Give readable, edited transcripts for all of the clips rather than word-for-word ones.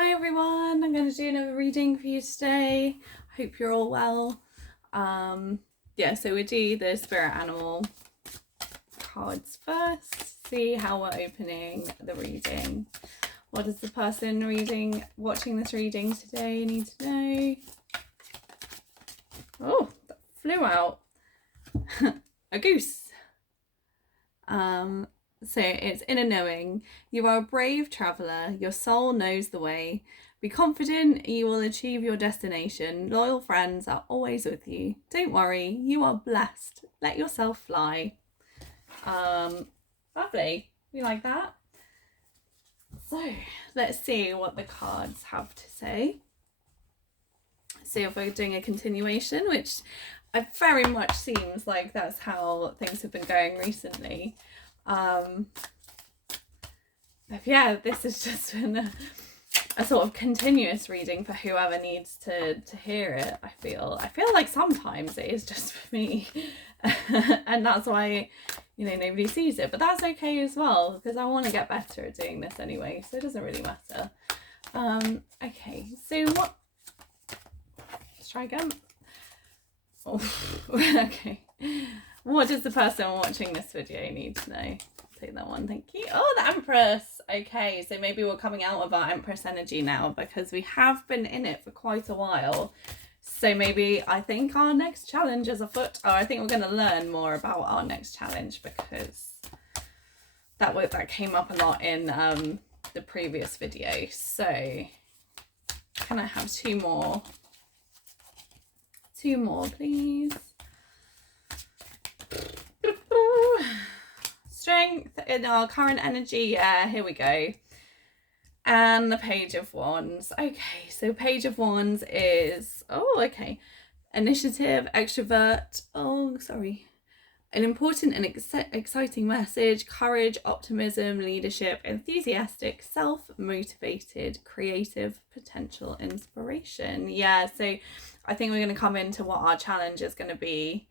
Hi everyone, I'm going to do another reading for you today. I hope you're all well. So we do the spirit animal cards first, see how we're opening the reading. What does the person watching this reading today need to know? Oh, that flew out. A goose. So it's inner knowing. You are a brave traveller. Your soul knows the way. Be confident you will achieve your destination. Loyal friends are always with you. Don't worry, you are blessed. Let yourself fly. Lovely. We like that. So let's see what the cards have to say. See if we're doing a continuation, which very much seems like that's how things have been going recently. But yeah, this has just been a sort of continuous reading for whoever needs to hear it. I feel like sometimes it is just for me, and that's why nobody sees it. But that's okay as well, because I want to get better at doing this anyway, so it doesn't really matter. Okay, so what? Let's try again. Oh, okay. What does the person watching this video need to know? Take that one, thank you. Oh, the Empress. Okay, so maybe we're coming out of our Empress energy now, because we have been in it for quite a while. So maybe I think our next challenge is afoot, or I think we're going to learn more about our next challenge, because that came up a lot in the previous video. So can I have two more, please? Strength in our current energy. Yeah, here we go. And the Page of Wands. Okay, so Page of Wands is, initiative, extrovert. An important and exciting message, courage, optimism, leadership, enthusiastic, self-motivated, creative, potential, inspiration. Yeah, so I think we're going to come into what our challenge is going to be,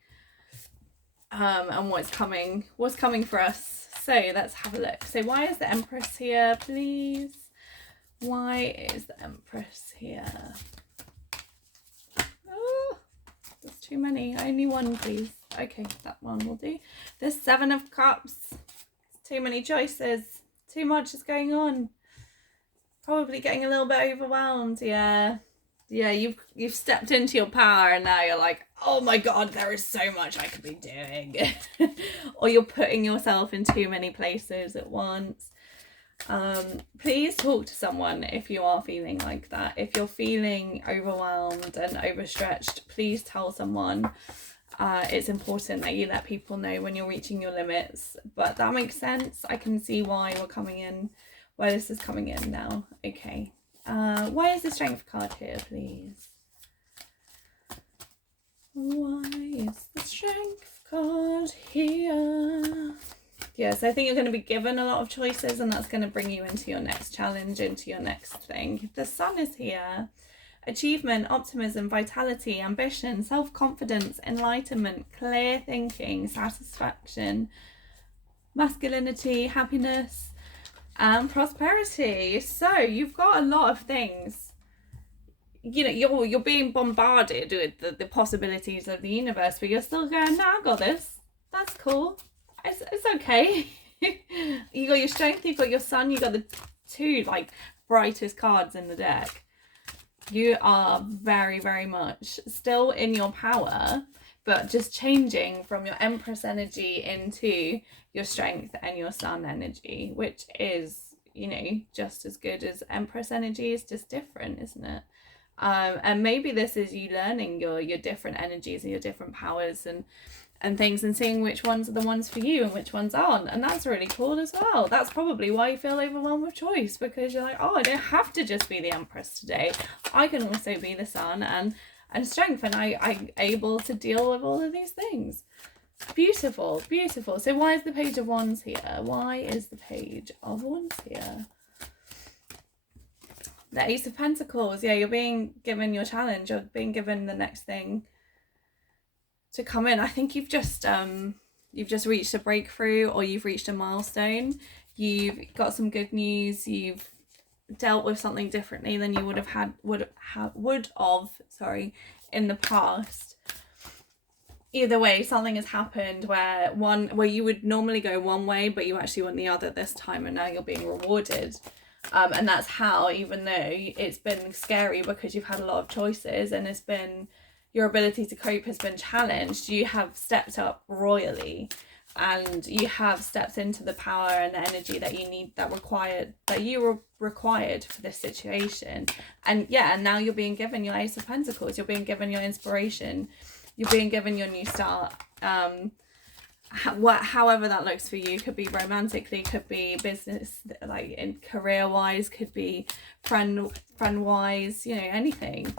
and what's coming for us. So let's have a look. So why is the Empress here, please? Why is the Empress here? Oh, there's too many. Only one, please. Okay, that one will do. The Seven of Cups. Too many choices. Too much is going on. Probably getting a little bit overwhelmed. Yeah, you've stepped into your power, and now you're like, oh my god, there is so much I could be doing. Or you're putting yourself in too many places at once. Please talk to someone if you are feeling like that. If you're feeling overwhelmed and overstretched, please tell someone. It's important that you let people know when you're reaching your limits. But that makes sense. I can see why this is coming in now. Okay. Why is the Strength card here, please? Why is the Strength card here? Yes, I think you're going to be given a lot of choices, and that's going to bring you into your next challenge, into your next thing. The Sun is here. Achievement, optimism, vitality, ambition, self-confidence, enlightenment, clear thinking, satisfaction, masculinity, happiness, and prosperity. So you've got a lot of things. You're being bombarded with the possibilities of the universe, but you're still going, I got this. That's cool. It's okay. You got your Strength, you've got your Sun, you got the two brightest cards in the deck. You are very, very much still in your power, but just changing from your Empress energy into your Strength and your Sun energy, which is, just as good as Empress energy. Is just different, isn't it? And maybe this is you learning your different energies and your different powers and things, and seeing which ones are the ones for you and which ones aren't. And that's really cool as well. That's probably why you feel overwhelmed with choice, because you're like, I don't have to just be the Empress today. I can also be the Sun and Strength, and I'm able to deal with all of these things. Beautiful, beautiful. So why is the Page of Wands here? Why is the Page of Wands here? The Ace of Pentacles. Yeah, you're being given your challenge. You're being given the next thing to come in. I think you've just reached a breakthrough, or you've reached a milestone. You've got some good news. You've dealt with something differently than you would have in the past. Either way, something has happened where you would normally go one way, but you actually went the other this time, and now you're being rewarded. And that's how, even though it's been scary because you've had a lot of choices and it's been, your ability to cope has been challenged, you have stepped up royally, and you have stepped into the power and the energy that you need, that you were required for this situation. And now you're being given your Ace of Pentacles, you're being given your inspiration, you're being given your new start. However that looks for you, could be romantically, could be business, like in career wise, could be friend wise, anything.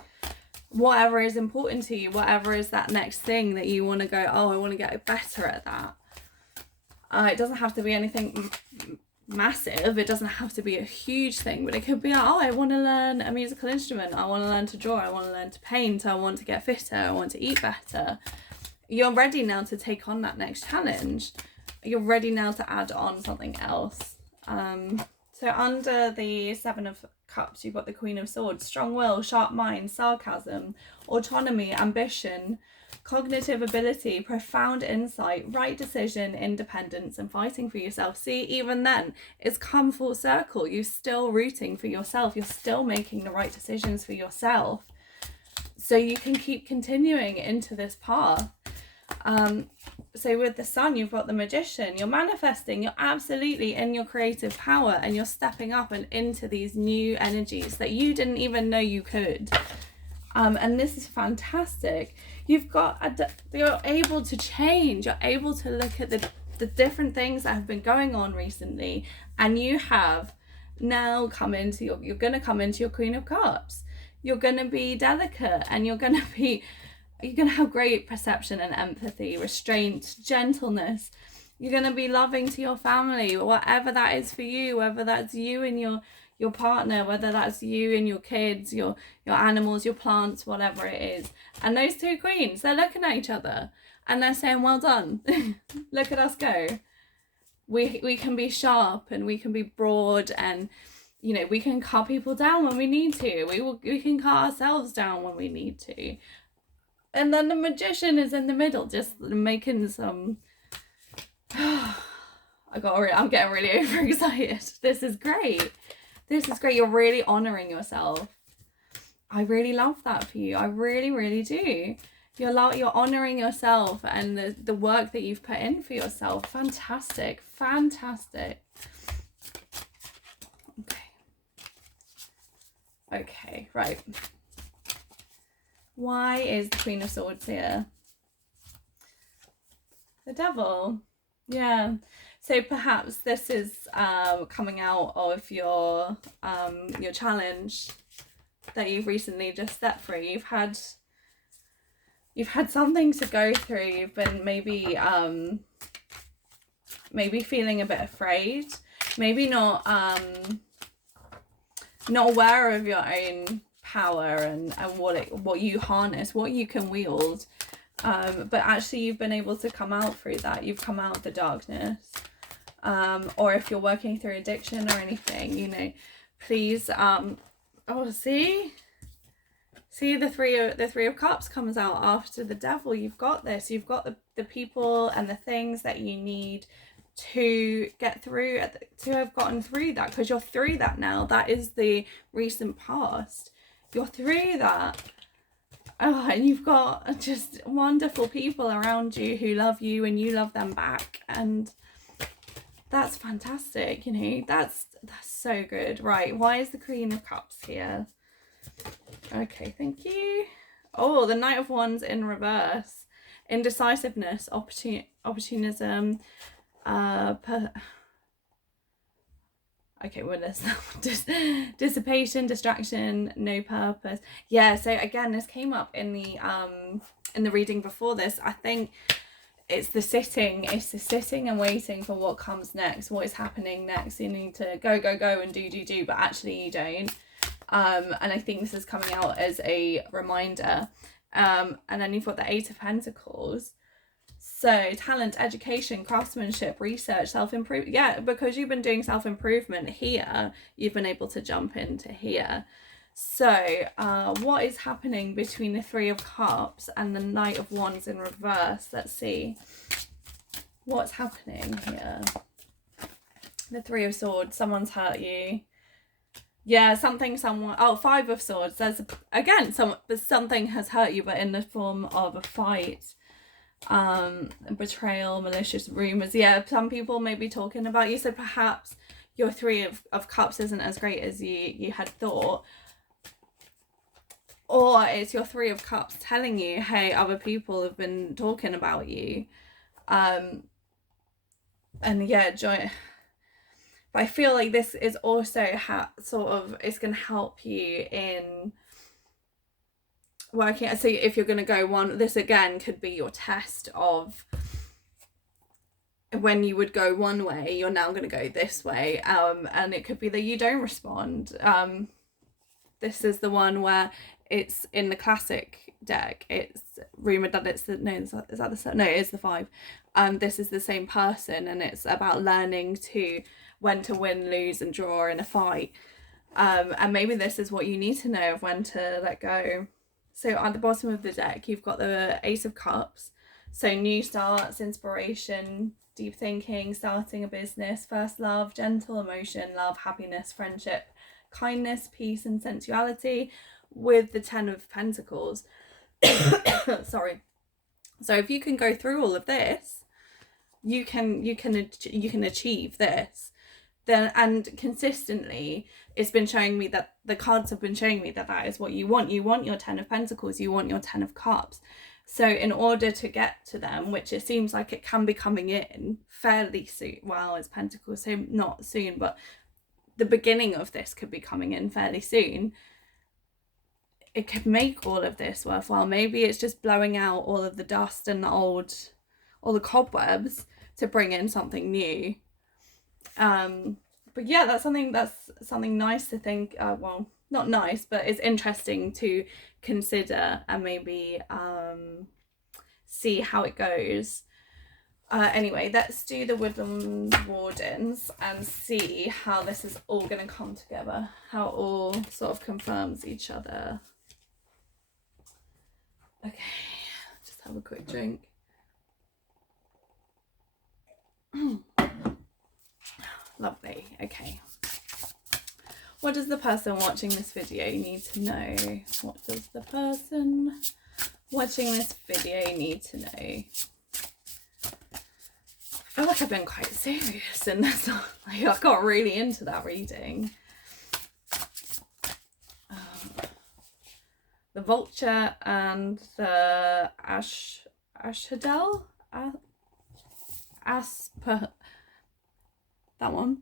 Whatever is important to you, whatever is that next thing that you want to go, I want to get better at that. It doesn't have to be anything massive, it doesn't have to be a huge thing, but it could be, I want to learn a musical instrument, I want to learn to draw, I want to learn to paint, I want to get fitter, I want to eat better. You're ready now to take on that next challenge. You're ready now to add on something else. So under the Seven of Cups, you've got the Queen of Swords: strong will, sharp mind, sarcasm, autonomy, ambition, cognitive ability, profound insight, right decision, independence, and fighting for yourself. See, even then, it's come full circle. You're still rooting for yourself. You're still making the right decisions for yourself. So you can keep continuing into this path. So with the Sun, you've got the Magician. You're manifesting, you're absolutely in your creative power, and you're stepping up and into these new energies that you didn't even know you could. And this is fantastic. You're able to change, you're able to look at the different things that have been going on recently, and you have now you're going to come into your Queen of Cups. You're going to be delicate, and you're going to have great perception and empathy, restraint, gentleness. You're going to be loving to your family, whatever that is for you, whether that's you and your partner, whether that's you and your kids, your animals, your plants, whatever it is. And those two queens, they're looking at each other and they're saying, well done. Look at us go. We can be sharp, and we can be broad, and we can cut people down when we need to. We can cut ourselves down when we need to. And then the Magician is in the middle, just making some... I'm getting really overexcited. This is great. You're really honouring yourself. I really love that for you. I really, really do. You're honouring yourself and the work that you've put in for yourself. Fantastic. Okay, right. Why is the Queen of Swords here? The Devil. Yeah. So perhaps this is coming out of your challenge that you've recently just set free. You've had something to go through. You've been maybe feeling a bit afraid, maybe not aware of your own power and what you harness, what you can wield, but actually you've been able to come out through that. You've come out of the darkness, or if you're working through addiction or anything, please see the three of Cups comes out after the Devil. You've got this. You've got the people and the things that you need to get through, to have gotten through that, because you're through that now. That is the recent past. You're through that. And you've got just wonderful people around you who love you and you love them back, and that's fantastic. That's so good. Right, why is the Queen of Cups here? Okay, thank you. Oh, the Knight of Wands in reverse. Indecisiveness, opportunism, okay, well, there's dissipation, distraction, no purpose. Yeah, so again, this came up in the reading before this. I think it's the sitting and waiting for what comes next, what is happening next. You need to go and do, but actually you don't. And I think this is coming out as a reminder. And then you've got the Eight of Pentacles. So talent, education, craftsmanship, research, self-improvement. Yeah, because you've been doing self-improvement here, you've been able to jump into here. So what is happening between the Three of Cups and the Knight of Wands in reverse? Let's see. What's happening here? The Three of Swords. Someone's hurt you. Yeah, someone. Oh, Five of Swords. There's again something has hurt you, but in the form of a fight, betrayal, malicious rumors. Yeah, some people may be talking about you. So perhaps your Three of Cups isn't as great as you had thought. Or it's your Three of Cups telling you, hey, other people have been talking about you. And yeah, join. But I feel like this is also it's going to help you in working. So if you're going to go one, this again could be your test of when you would go one way, you're now going to go this way. And it could be that you don't respond. This is the one where it's in the classic deck. It's rumored that it's the, no, is that the, no, it is the 5. This is the same person, and it's about learning to when to win, lose, and draw in a fight. And maybe this is what you need to know of when to let go. So at the bottom of the deck, you've got the Ace of Cups. So new starts, inspiration, deep thinking, starting a business, first love, gentle emotion, love, happiness, friendship, kindness, peace, and sensuality, with the 10 of Pentacles. Sorry. So if you can go through all of this, you can achieve this. Then, and consistently, it's been showing me that the cards have been showing me that is what you want. You want your 10 of Pentacles, you want your 10 of Cups. So in order to get to them, which it seems like it can be coming in fairly soon, well, it's Pentacles, so not soon, but the beginning of this could be coming in fairly soon. It could make all of this worthwhile. Maybe it's just blowing out all of the dust and all the cobwebs to bring in something new. But yeah, that's something nice to think. Well, not nice, but it's interesting to consider and maybe see how it goes. Anyway, let's do the Woodland Wardens and see how this is all going to come together, how it all sort of confirms each other. Okay, just have a quick drink. Lovely. Okay. What does the person watching this video need to know? What does the person watching this video need to know? I feel like I've been quite serious in this. Like, I got really into that reading. The Vulture and the Ashadel? Asper. That one.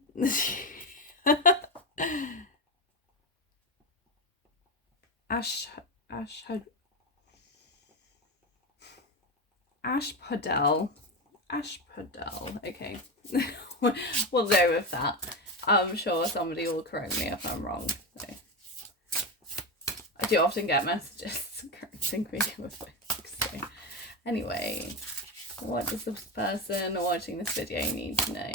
Ashpodel. Okay. We'll go with that. I'm sure somebody will correct me if I'm wrong. So. I do often get messages correcting me with things. So. Anyway, what does this person watching this video need to know?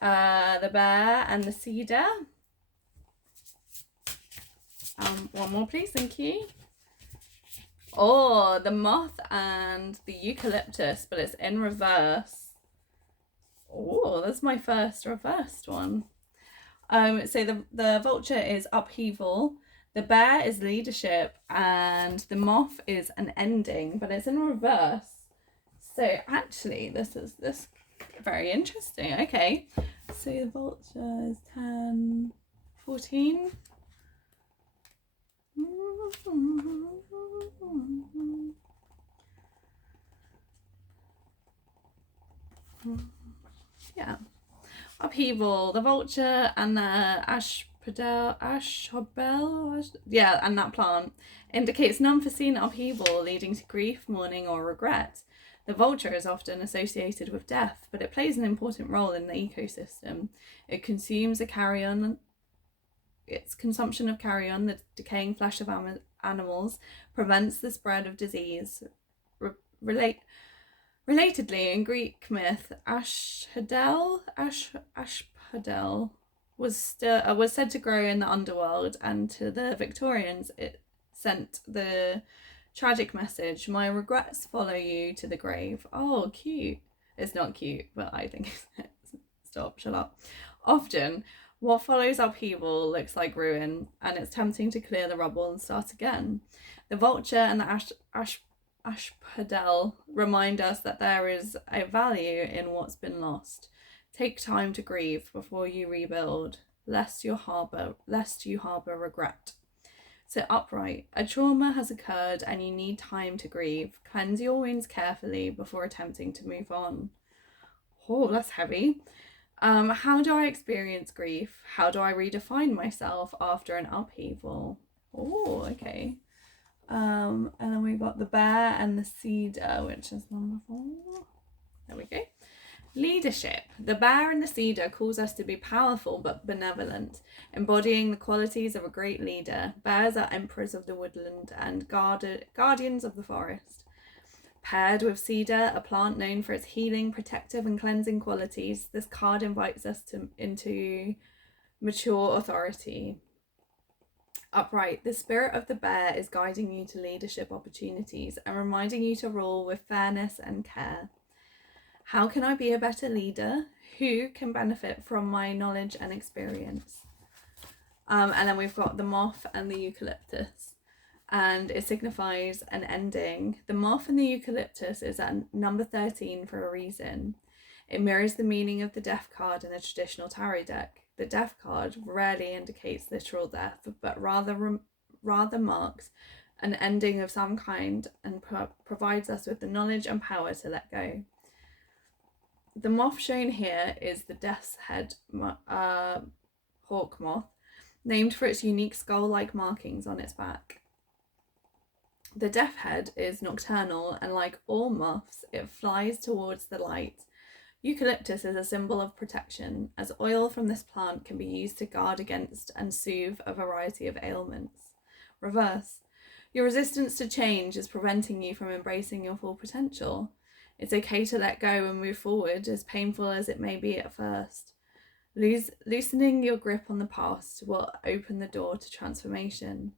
The Bear and the Cedar. One more please, thank you. Oh, the Moth and the Eucalyptus, but it's in reverse. Oh, that's my first reversed one. So the Vulture is upheaval, the Bear is leadership, and the Moth is an ending, but it's in reverse. So actually, this is very interesting. Okay, so the Vulture is 10, 14. Yeah, upheaval, the Vulture and the Ashobel, yeah, and that plant indicates an unforeseen upheaval leading to grief, mourning, or regret. The Vulture is often associated with death, but it plays an important role in the ecosystem. It consumes a carrion. Its consumption of carrion, the decaying flesh of animals, prevents the spread of disease. Relatedly, in Greek myth, Ashpedel was said to grow in the underworld, and to the Victorians it sent the tragic message, "My regrets follow you to the grave." Oh, cute. It's not cute, but I think it's stop, shut up. Often, what follows upheaval looks like ruin, and it's tempting to clear the rubble and start again. The vulture and the Ashpedel remind us that there is a value in what's been lost. Take time to grieve before you rebuild, lest you harbor regret. Sit upright. A trauma has occurred and you need time to grieve. Cleanse your wounds carefully before attempting to move on. Oh, that's heavy. How do I experience grief? How do I redefine myself after an upheaval? Oh, okay. And then we've got the bear and the cedar, which is number 4. There we go. Leadership. The bear and the cedar calls us to be powerful but benevolent, embodying the qualities of a great leader. Bears are emperors of the woodland and guardians of the forest. Paired with cedar, a plant known for its healing, protective, and cleansing qualities, this card invites us into mature authority. Upright. The spirit of the bear is guiding you to leadership opportunities and reminding you to rule with fairness and care. How can I be a better leader? Who can benefit from my knowledge and experience? And then we've got the moth and the eucalyptus, and it signifies an ending. The moth and the eucalyptus is at number 13 for a reason. It mirrors the meaning of the death card in the traditional tarot deck. The death card rarely indicates literal death, but rather marks an ending of some kind and provides us with the knowledge and power to let go. The moth shown here is the death's head hawk moth, named for its unique skull-like markings on its back. The death head is nocturnal, and like all moths, it flies towards the light. Eucalyptus is a symbol of protection, as oil from this plant can be used to guard against and soothe a variety of ailments. Reverse. Your resistance to change is preventing you from embracing your full potential. It's okay to let go and move forward, as painful as it may be at first. Loosening your grip on the past will open the door to transformation.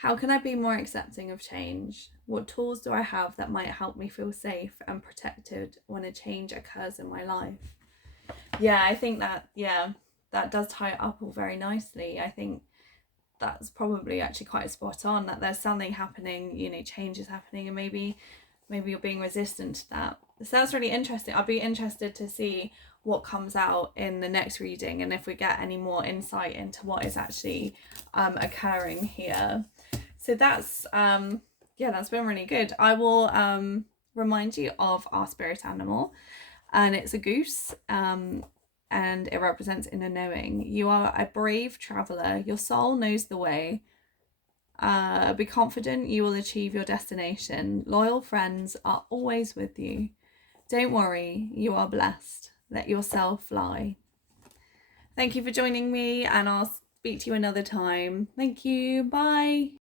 How can I be more accepting of change? What tools do I have that might help me feel safe and protected when a change occurs in my life? Yeah, I think that does tie it up all very nicely. I think that's probably actually quite spot on, that there's something happening, change is happening, and maybe you're being resistant to that. So that's really interesting. I'll be interested to see what comes out in the next reading, and if we get any more insight into what is actually occurring here. So that's that's been really good. I will remind you of our spirit animal, and it's a goose, and it represents inner knowing. You are a brave traveler. Your soul knows the way. Be confident you will achieve your destination. Loyal friends are always with you. Don't worry, you are blessed. Let yourself fly. Thank you for joining me, and I'll speak to you another time. Thank you. Bye.